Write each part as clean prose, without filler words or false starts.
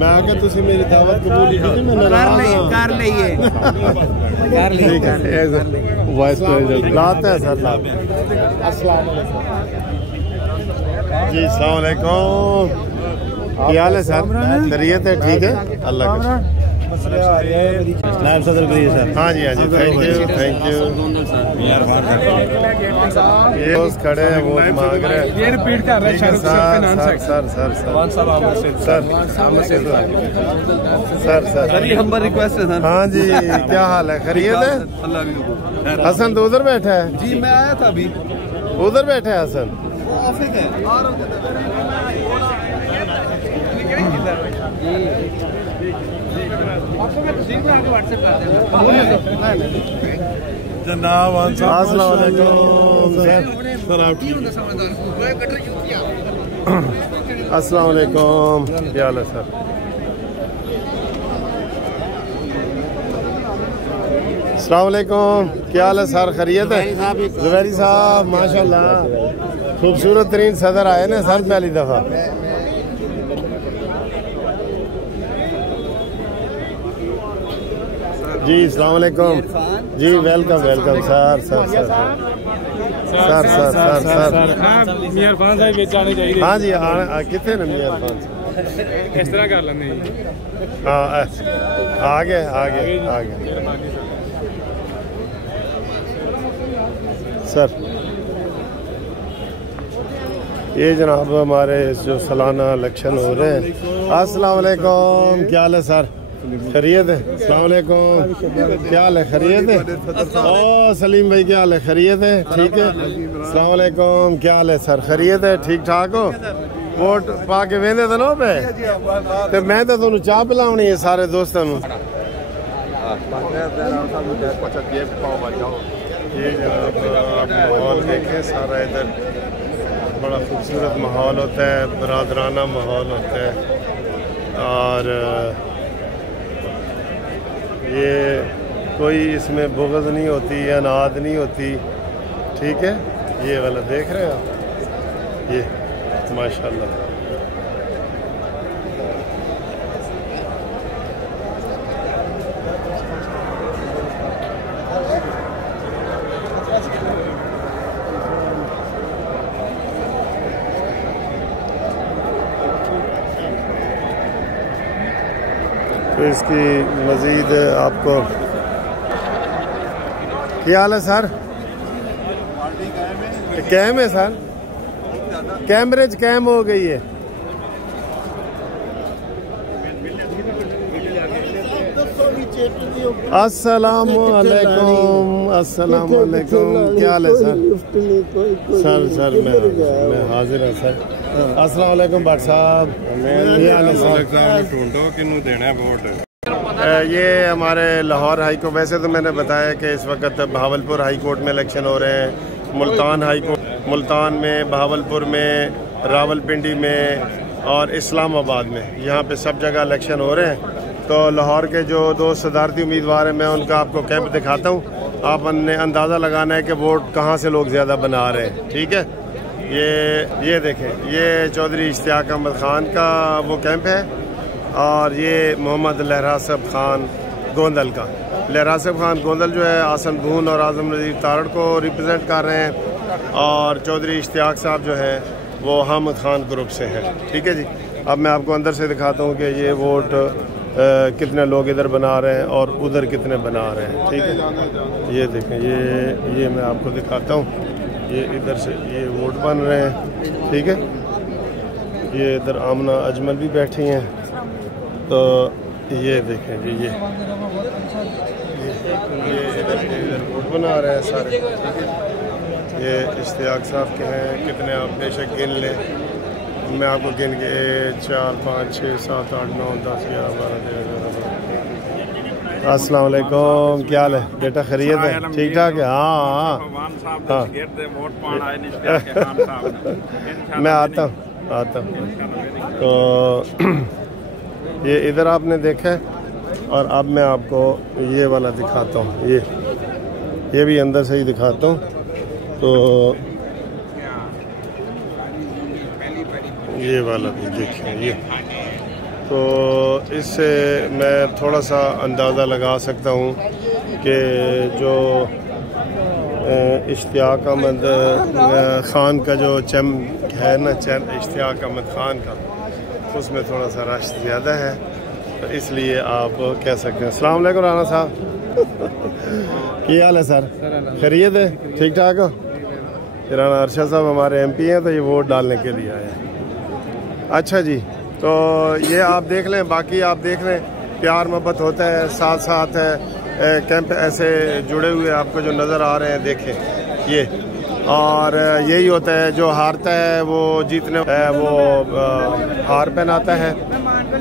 मैं आके तुसी मेरी दावत कबूल की थी, मैं नाराज हूं। कर लिए ठीक है वॉइस लाते हैं सर, लाते हैं। अस्सलाम वालेकुम जी, अस्सलाम वालेकुम। क्या हाल है सर? खैरियत है? ठीक है, अल्लाह का नायब सदर करिए सर। हाँ जी, हाँ जी, थैंक यू, थैंक यू। ये दोस्त खड़े हैं, वो मांग रहे हैं। ये रिपीट कर रहे हैं सर सर ये हम्बल रिक्वेस्ट है सर। हाँ जी, क्या हाल है? खैरियत है? अल्लाह की दुआ। हसन तो उधर बैठा है जी, मैं आया था अभी। उधर बैठा है हसन। जनाब अस्सलाम वालेकुम सर, आप ठीक? अस्सलाम वालेकुम, क्या हाल है सर? अस्सलाम वालेकुम, क्या हाल है सर? खैरियत है? ज़ुबैरी साहब माशाल्लाह, खूबसूरत तरीन सदर आए ना सर पहली दफ़ा। जी अस्सलाम वालेकुम जी, welcome welcome sir sir sir sir sir sir sir मियां इरफान साहब विच आने चाहिए। हाँ जी, कितने ने मियां इरफान? इस तरह कर लेने जी। हाँ आगे आगे आगे सर। ये जनाब हमारे जो सालाना इलेक्शन हो रहे हैं। अस्सलाम वालेकुम, क्या हाल है सर? खैरियत है? अस्सलाम वालेकुम, क्या हाल है? खैरियत है? ओ सलीम भाई, क्या हाल है? खैरियत है? ठीक है। अस्सलाम वालेकुम, क्या हाल है सर? खैरियत है? ठीक ठाक हो? वोट पा के वेंदे तो नो पे ते मैं तो तुहानू चाह पिलावनी है सारे दोस्तों नू। ये जनाब आप माहौल देखें सारा, इधर बड़ा खूबसूरत माहौल होता है, बरादराना माहौल होता है। और ये कोई इसमें बुग़्ज़ नहीं होती, अनाद नहीं होती, ठीक है। ये वाला देख रहे हैं आप, ये माशाल्लाह। तो इसकी मज़ीद आपको क्या हाल है सर? कैम है सर, कैमरेज कैम हो गई है। अस्सलाम वालेकुम, अस्सलाम वालेकुम, क्या हाल है सर? सर मैं हाजिर है सर। अस्सलाम वालेकुम भट्ट साहब, क्या हाल है सर? ये हमारे लाहौर हाई कोर्ट, वैसे तो मैंने बताया कि इस वक्त बहावलपुर हाई कोर्ट में इलेक्शन हो रहे हैं, मुल्तान हाई कोर्ट, मुल्तान में, बहावलपुर में, रावलपिंडी में और इस्लामाबाद में, यहाँ पे सब जगह इलेक्शन हो रहे हैं। तो लाहौर के जो दो सदारती उम्मीदवार हैं, मैं उनका आपको कैंप दिखाता हूँ। आपने अंदाज़ा लगाना है कि वोट कहाँ से लोग ज़्यादा बना रहे हैं, ठीक है। ये देखें, ये चौधरी इश्तियाक अहमद ख़ान का वो कैंप है, और ये मोहम्मद लहरासब ख़ान गोंदल का। लहरासब ख़ान गोंदल जो है आसन भून और आज़म नज़ीर तारड़ को रिप्रेजेंट कर रहे हैं, और चौधरी इश्तियाक साहब जो है वो हामिद ख़ान ग्रुप से हैं, ठीक है जी। अब मैं आपको अंदर से दिखाता हूँ कि ये वोट कितने लोग इधर बना रहे हैं और उधर कितने बना रहे हैं, ठीक है। ये देखें, ये मैं आपको दिखाता हूँ, ये इधर से ये वोट बन रहे हैं, ठीक है। ये इधर आमना अजमल भी बैठी हैं, तो ये देखें जी, ये इधर वोट बना रहे हैं सारे, ठीक है। ये इश्तियाक साहब के हैं, कितने आप बेशक गिन लें, मैं आपको गिन के 4 5 6 7 8 9 10 11 12 13 14। अस्सलाम वालेकुम, क्या हाल है बेटा? खैरियत है? ठीक ठाक है? हाँ मैं आता हूँ तो ये इधर आपने देखा है, और अब मैं आपको ये वाला दिखाता हूँ, ये भी अंदर से ही दिखाता हूँ। तो ये वाला भी देखिए ये। तो इससे मैं थोड़ा सा अंदाज़ा लगा सकता हूँ कि जो इश्तियाक अहमद ख़ान का जो चैम है ना, इश्तियाक अहमद ख़ान का, उसमें थोड़ा सा रश ज़्यादा है, तो इसलिए आप कह सकते हैं। अस्सलाम वालेकुम राना साहब, क्या हाल है सर? खैरियत है? ठीक ठाक हो? राना अरशद साहब हमारे MP हैं, तो ये वोट डालने के लिए आए हैं। अच्छा जी, तो ये आप देख लें, बाकी आप देख लें, प्यार मोहब्बत होता है, साथ साथ है कैंप ऐसे जुड़े हुए आपको जो नज़र आ रहे हैं, देखें ये। और यही होता है, जो हारता है वो जीतने वो हार पहनाता है,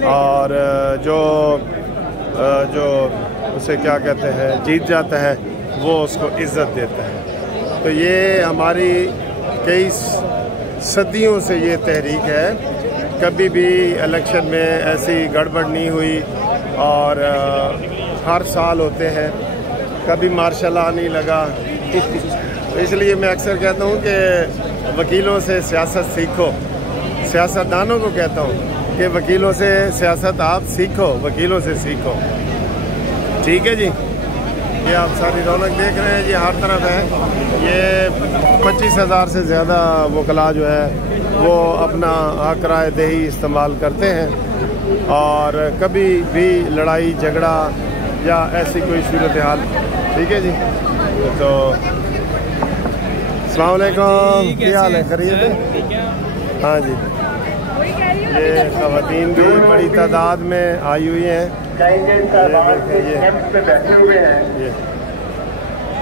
और जो उसे क्या कहते हैं जीत जाता है वो उसको इज़्ज़त देता है। तो ये हमारी कई सदियों से ये तहरीक है, कभी भी इलेक्शन में ऐसी गड़बड़ नहीं हुई, और हर साल होते हैं, कभी मार्शल लॉ नहीं लगा। तो इसलिए मैं अक्सर कहता हूँ कि वकीलों से सियासत सीखो, सियासतदानों को कहता हूँ कि वकीलों से सियासत आप सीखो, वकीलों से सीखो। ठीक है जी, ये आप सारी रौनक देख रहे हैं जी, हर तरफ है। ये 25,000 से ज़्यादा वकला जो है वो अपना हक राय दही इस्तेमाल करते हैं, और कभी भी लड़ाई झगड़ा या ऐसी कोई सूरत हाल। ठीक है जी, तो अस्सलाम वालेकुम, क्या हाल है? खैरियत है? हाँ जी, ये ख़वातीन भी बड़ी तादाद में आई हुई हैं, पे बैठे हुए हैं,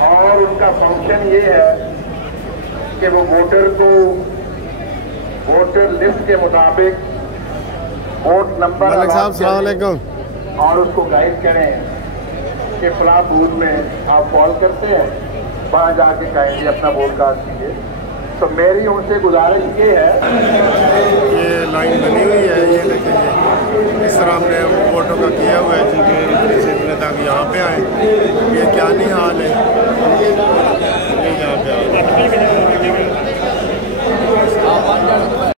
और उनका फंक्शन ये है कि वो वोटर को वोटर लिस्ट के मुताबिक वोट नंबर मलिक साहब अस्सलाम वालेकुम, और उसको गाइड करें कि फला बूथ में आप कॉल करते हैं, वहाँ जाके काइंडली अपना वोट कास्ट कीजिए। तो मेरी उनसे गुजारिश ये है, ये लाइन बनी हुई है, ये देखेंगे इस तरह हमने वोटों का किया हुआ है, चूँकि इतने से इतने तक यहाँ पे आए, ये क्या नहीं हाल है।